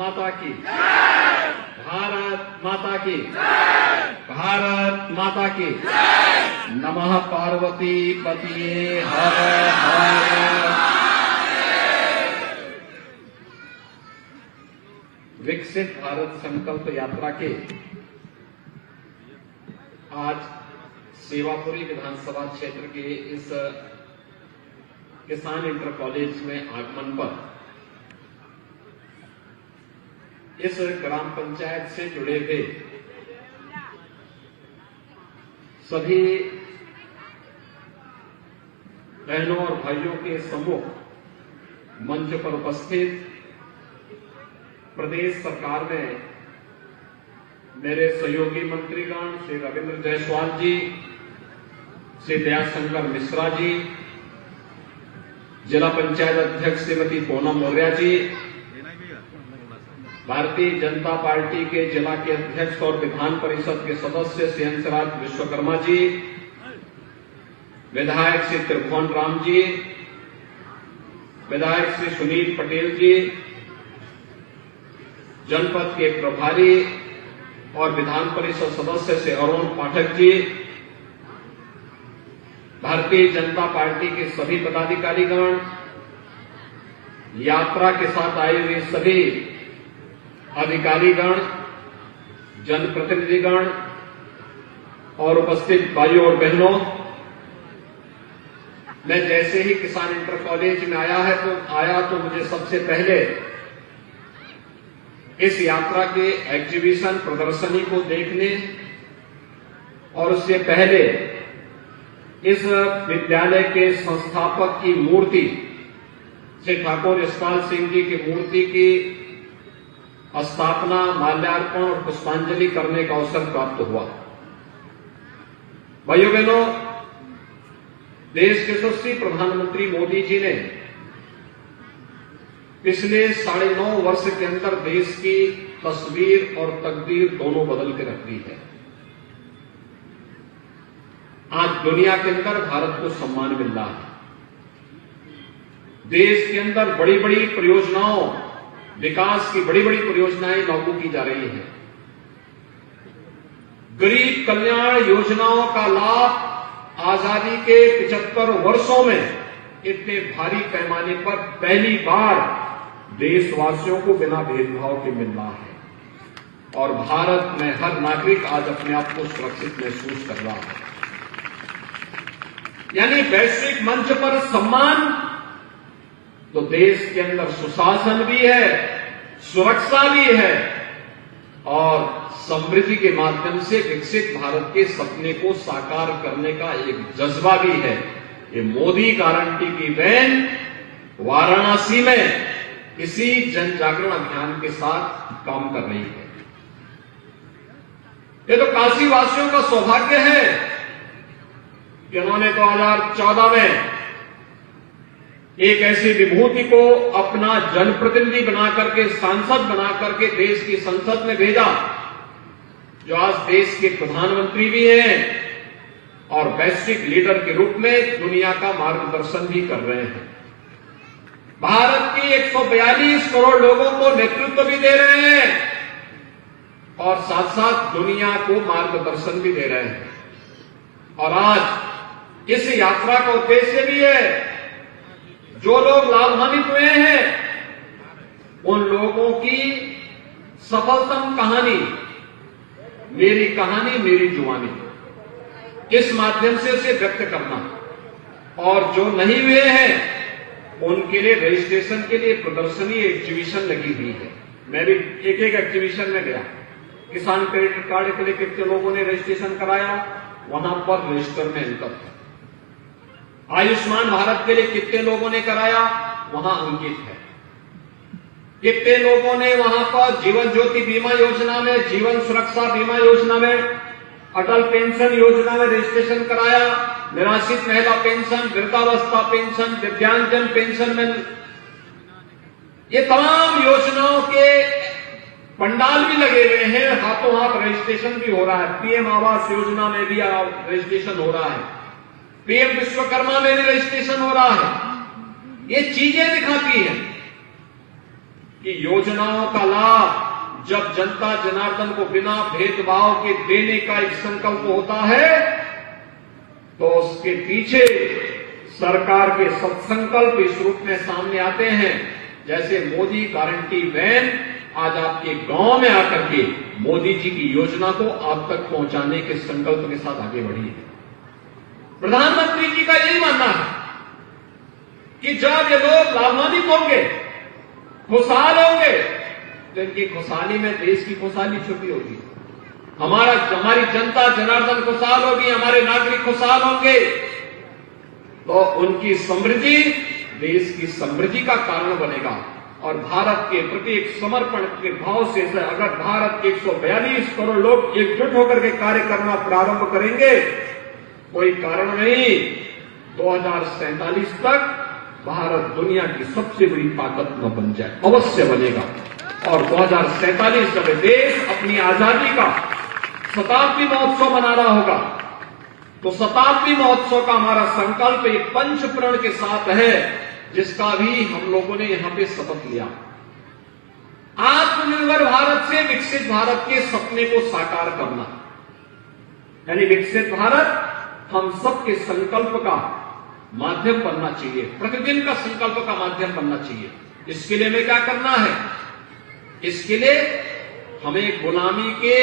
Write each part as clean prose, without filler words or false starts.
माता की, भारत माता की, भारत माता की। नमः पार्वती पतिये हर हर। विकसित भारत संकल्प यात्रा के आज सेवापुरी विधानसभा क्षेत्र के इस किसान इंटर कॉलेज में आगमन पर इस ग्राम पंचायत से जुड़े हुए सभी बहनों और भाइयों के समूह मंच पर उपस्थित प्रदेश सरकार में मेरे सहयोगी मंत्रीगण श्री रविंद्र जायसवाल जी, श्री दयाशंकर मिश्रा जी, जिला पंचायत अध्यक्ष श्रीमती पूनम मौर्य जी, भारतीय जनता पार्टी के जिला के अध्यक्ष और विधान परिषद के सदस्य श्री हंसराज विश्वकर्मा जी, विधायक श्री त्रिभुवन राम जी, विधायक श्री सुनील पटेल जी, जनपद के प्रभारी और विधान परिषद सदस्य श्री अरुण पाठक जी, भारतीय जनता पार्टी के सभी पदाधिकारीगण, यात्रा के साथ आए हुए सभी अधिकारीगण, जनप्रतिनिधिगण और उपस्थित भाइयों और बहनों, मैं जैसे ही किसान इंटर कॉलेज में आया तो मुझे सबसे पहले इस यात्रा के एग्जीबिशन प्रदर्शनी को देखने और उससे पहले इस विद्यालय के संस्थापक की मूर्ति श्री ठाकुर यशपाल सिंह जी की मूर्ति की स्थापना, माल्यार्पण और पुष्पांजलि करने का अवसर प्राप्त हुआ। भाइयों बहनों, देश के यशस्वी प्रधानमंत्री मोदी जी ने पिछले 9.5 वर्ष के अंदर देश की तस्वीर और तकदीर दोनों बदल के रख दी है। आज दुनिया के अंदर भारत को सम्मान मिल रहा है। देश के अंदर बड़ी बड़ी परियोजनाओं, विकास की बड़ी बड़ी परियोजनाएं लागू की जा रही हैं। गरीब कल्याण योजनाओं का लाभ आजादी के 75 वर्षों में इतने भारी पैमाने पर पहली बार देशवासियों को बिना भेदभाव के मिल रहा है और भारत में हर नागरिक आज अपने आप को सुरक्षित महसूस कर रहा है। यानी वैश्विक मंच पर सम्मान तो देश के अंदर सुशासन भी है, सुरक्षा भी है और समृद्धि के माध्यम से विकसित भारत के सपने को साकार करने का एक जज्बा भी है। ये मोदी गारंटी की वैन वाराणसी में इसी जन जागरण अभियान के साथ काम कर रही है। ये तो काशी वासियों का सौभाग्य है कि उन्होंने 2014 में एक ऐसी विभूति को अपना जनप्रतिनिधि बना करके, सांसद बना करके देश की संसद में भेजा जो आज देश के प्रधानमंत्री भी हैं और वैश्विक लीडर के रूप में दुनिया का मार्गदर्शन भी कर रहे हैं। भारत की 142 करोड़ लोगों को नेतृत्व भी दे रहे हैं और साथ साथ दुनिया को मार्गदर्शन भी दे रहे हैं। और आज इस यात्रा का उद्देश्य भी है, जो लोग लाभान्वित हुए हैं उन लोगों की सफलतम कहानी, मेरी कहानी मेरी जुबानी, इस माध्यम से उसे व्यक्त करना और जो नहीं हुए हैं उनके लिए रजिस्ट्रेशन के लिए प्रदर्शनी एग्जीबिशन लगी हुई है। मैं भी एक एग्जीबिशन में गया। किसान क्रेडिट कार्ड के लिए कितने लोगों ने रजिस्ट्रेशन कराया, वहां पर रजिस्टर में अंकित है। आयुष्मान भारत के लिए कितने लोगों ने कराया, वहां अंकित है। कितने लोगों ने वहां पर जीवन ज्योति बीमा योजना में, जीवन सुरक्षा बीमा योजना में, अटल पेंशन योजना में रजिस्ट्रेशन कराया, निराश्रित महिला पेंशन, वृद्धावस्था पेंशन, दिव्यांगजन पेंशन में, ये तमाम योजनाओं के पंडाल भी लगे हुए हैं, हाथों हाथ रजिस्ट्रेशन भी हो रहा है। पीएम आवास योजना में भी रजिस्ट्रेशन हो रहा है, पीएम विश्वकर्मा में भी रजिस्ट्रेशन हो रहा है। ये चीजें दिखाती हैं कि योजनाओं का लाभ जब जनता जनार्दन को बिना भेदभाव के देने का एक संकल्प होता है तो उसके पीछे सरकार के सत्संकल्प इस रूप में सामने आते हैं। जैसे मोदी गारंटी वैन आज आपके गांव में आकर के मोदी जी की योजना को आप तक पहुंचाने के संकल्प के साथ आगे बढ़ी है। प्रधानमंत्री जी का यही मानना है कि जब ये लोग लाभान्वित होंगे, खुशहाल होंगे, तो इनकी खुशहाली में देश की खुशहाली छुपी होगी। हमारी जनता जनार्दन खुशहाल होगी, हमारे नागरिक खुशहाल होंगे, तो उनकी समृद्धि देश की समृद्धि का कारण बनेगा। और भारत के प्रति एक समर्पण के भाव से अगर भारत के 142 करोड़ लोग एकजुट होकर के कार्य करना प्रारंभ करेंगे, कोई कारण नहीं 2047 तक भारत दुनिया की सबसे बड़ी ताकत न बन जाए, अवश्य बनेगा। और 2047 जब देश अपनी आजादी का शताब्दी महोत्सव मना रहा होगा, तो शताब्दी महोत्सव का हमारा संकल्प एक पंचप्रण के साथ है, जिसका भी हम लोगों ने यहां पे शपथ लिया। आत्मनिर्भर भारत से विकसित भारत के सपने को साकार करना, यानी विकसित भारत हम सबके संकल्प का माध्यम बनना चाहिए, प्रतिदिन का संकल्प का माध्यम बनना चाहिए। इसके लिए हमें क्या करना है? इसके लिए हमें गुलामी के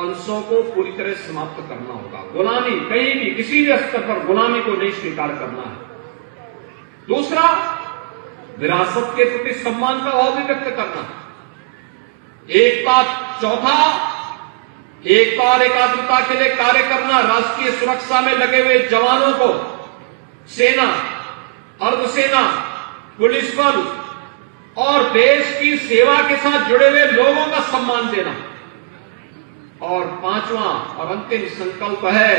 अंशों को पूरी तरह समाप्त करना होगा। गुलामी कहीं भी किसी भी स्तर पर गुलामी को नहीं स्वीकार करना है। दूसरा, विरासत के प्रति सम्मान का भाव भी व्यक्त करना। एकता, चौथा, एकता और एकात्मता के लिए कार्य करना। राष्ट्रीय सुरक्षा में लगे हुए जवानों को, सेना, अर्धसेना, पुलिस बल और देश की सेवा के साथ जुड़े हुए लोगों का सम्मान देना। और पांचवा और अंतिम संकल्प है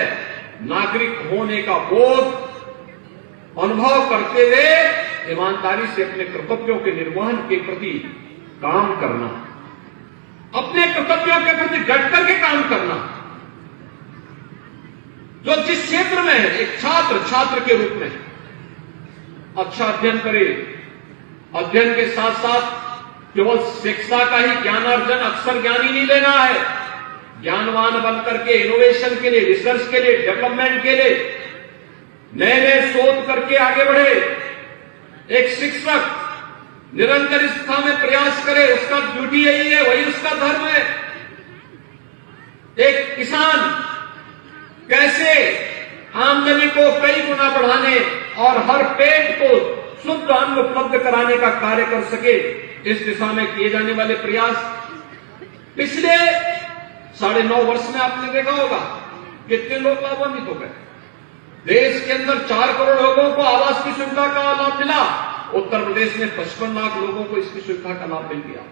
नागरिक होने का बोध अनुभव करते हुए ईमानदारी से अपने कर्तव्यों के निर्वहन के प्रति काम करना, अपने कर्तव्यों के प्रति डट करके काम करना। जो जिस क्षेत्र में है, एक छात्र के रूप में अच्छा अध्ययन करे, अध्ययन के साथ साथ केवल शिक्षा का ही ज्ञानार्जन, अक्षर ज्ञान ही नहीं लेना है, ज्ञानवान बनकर के इनोवेशन के लिए, रिसर्च के लिए, डेवलपमेंट के लिए नए नए शोध करके आगे बढ़े। एक शिक्षक निरंतर इस दिशा में प्रयास करे, उसका ड्यूटी यही है, वही उसका धर्म है। एक किसान कैसे आमदनी को कई गुना बढ़ाने और हर पेट को शुद्ध अन्न उपलब्ध कराने का कार्य कर सके, इस दिशा में किए जाने वाले प्रयास पिछले 9.5 वर्ष में आपने देखा होगा कितने लोग लाभान्वित हो गए। देश के अंदर 4 करोड़ लोगों को आवास की सुविधा का लाभ मिला। उत्तर प्रदेश में 55 लाख लोगों को इसकी सुविधा का लाभ मिल गया।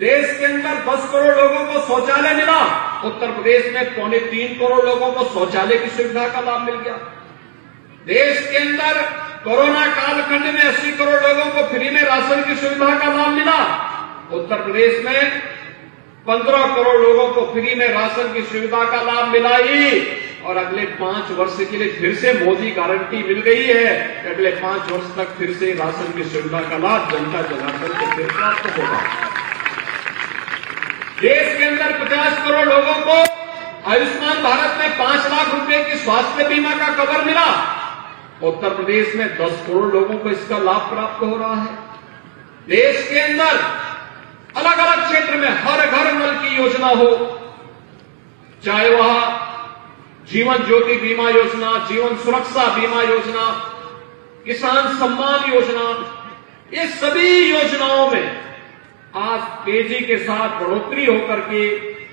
देश के अंदर 10 करोड़ लोगों को शौचालय मिला। उत्तर प्रदेश में 3.25 करोड़ लोगों को शौचालय की सुविधा का लाभ मिल गया। देश के अंदर कोरोना कालखंड में 80 करोड़ लोगों को फ्री में राशन की सुविधा का लाभ मिला। उत्तर प्रदेश में 15 करोड़ लोगों को फ्री में राशन की सुविधा का लाभ मिला ही। और अगले 5 वर्ष के लिए फिर से मोदी गारंटी मिल गई है कि अगले 5 वर्ष तक फिर से राशन की सुविधा का लाभ जनता जनार्दन को फिर प्राप्त होगा। देश के अंदर 50 करोड़ लोगों को आयुष्मान भारत में 5 लाख रुपए की स्वास्थ्य बीमा का कवर मिला। उत्तर प्रदेश में 10 करोड़ लोगों को इसका लाभ प्राप्त हो रहा है। देश के अंदर अलग अलग क्षेत्र में हर घर नल की योजना हो, चाहे वह जीवन ज्योति बीमा योजना, जीवन सुरक्षा बीमा योजना, किसान सम्मान योजना, ये सभी योजनाओं में आज तेजी के साथ बढ़ोतरी होकर के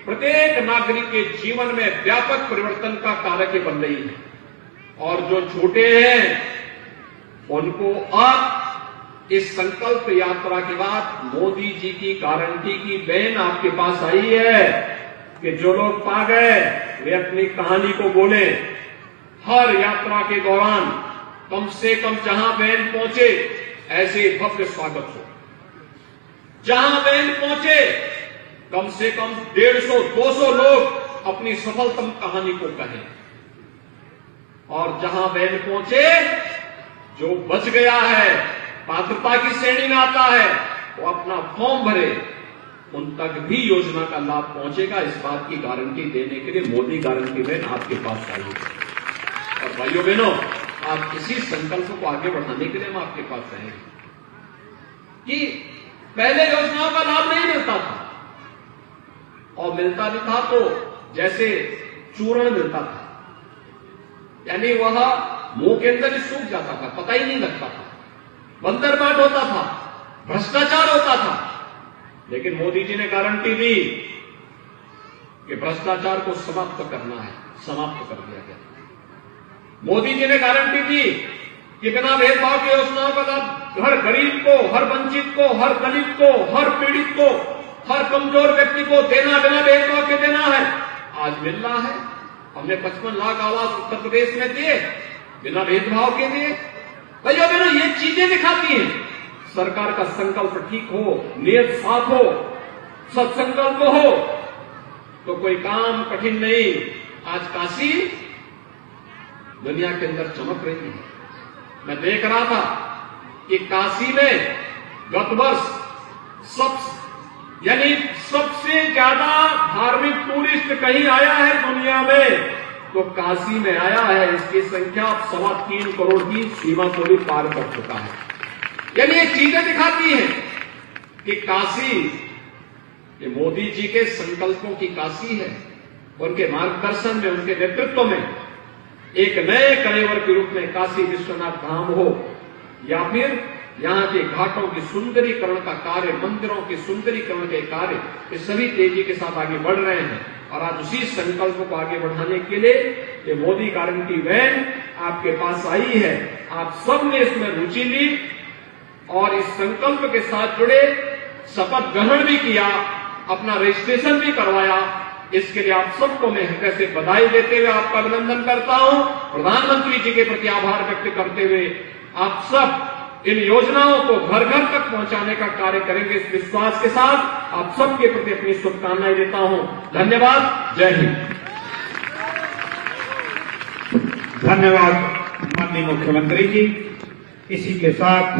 प्रत्येक नागरिक के जीवन में व्यापक परिवर्तन का कारक बन रही है। और जो छोटे हैं उनको अब इस संकल्प यात्रा के बाद मोदी जी की गारंटी की वैन आपके पास आई है कि जो लोग पा गए वे अपनी कहानी को बोले। हर यात्रा के दौरान कम से कम जहां वैन पहुंचे ऐसे भव्य स्वागत हो। जहां वैन पहुंचे कम से कम 150-200 लोग अपनी सफलतम कहानी को कहें। और जहां वैन पहुंचे जो बच गया है, पात्रता की श्रेणी में आता है, वो अपना फॉर्म भरे, उन तक भी योजना का लाभ पहुंचेगा। इस बात की गारंटी देने के लिए मोदी गारंटी वैन आपके पास आई है। और भाइयों बहनों, आप इसी संकल्प को आगे बढ़ाने के लिए हम आपके पास आए हैं कि पहले योजनाओं का लाभ नहीं मिलता था, और मिलता भी था तो जैसे चूर्ण मिलता था, यानी वह मुंह के अंदर ही सूख जाता था, पता ही नहीं लगता था, बंदरबाट होता था, भ्रष्टाचार होता था। लेकिन मोदी जी ने गारंटी दी कि भ्रष्टाचार को समाप्त करना है, समाप्त कर दिया गया। मोदी जी ने गारंटी दी कि बिना भेदभाव की योजनाओं का लाभ हर गरीब को, हर वंचित को, हर दलित को, हर पीड़ित को, हर कमजोर व्यक्ति को देना, बिना भेदभाव के देना है। आज मिल रहा है। हमने 55 लाख आवास उत्तर प्रदेश में दिए, बिना भेदभाव के दिए। भैया बहनों, ये चीजें दिखाती हैं सरकार का संकल्प ठीक हो, नियत साफ हो, सत्संकल्प हो तो कोई काम कठिन नहीं। आज काशी दुनिया के अंदर चमक रही है। मैं देख रहा था कि काशी में गत वर्ष सबसे ज्यादा धार्मिक टूरिस्ट कहीं आया है दुनिया में तो काशी में आया है। इसकी संख्या 3.25 करोड़ की सीमा को भी पार कर चुका है। यानी ये चीजें दिखाती हैं कि काशी ये मोदी जी के संकल्पों की काशी है। उनके मार्गदर्शन में, उनके नेतृत्व में एक नए कलेवर के रूप में काशी विश्वनाथ धाम हो, या फिर यहां के घाटों की सुंदरीकरण का कार्य, मंदिरों की सुंदरीकरण के कार्य, ये सभी तेजी के साथ आगे बढ़ रहे हैं। और आज उसी संकल्प को आगे बढ़ाने के लिए ये मोदी गारंटी वैन आपके पास आई है। आप सब ने इसमें रुचि ली और इस संकल्प के साथ जुड़े, शपथ ग्रहण भी किया, अपना रजिस्ट्रेशन भी करवाया। इसके लिए आप सबको मैं हृदय से बधाई देते हुए आपका अभिनंदन करता हूं। प्रधानमंत्री जी के प्रति आभार व्यक्त करते हुए आप सब इन योजनाओं को घर घर तक पहुंचाने का कार्य करेंगे, इस विश्वास के साथ आप सबके प्रति अपनी शुभकामनाएं देता हूं। धन्यवाद। जय हिंद। धन्यवाद माननीय मुख्यमंत्री जी। इसी के साथ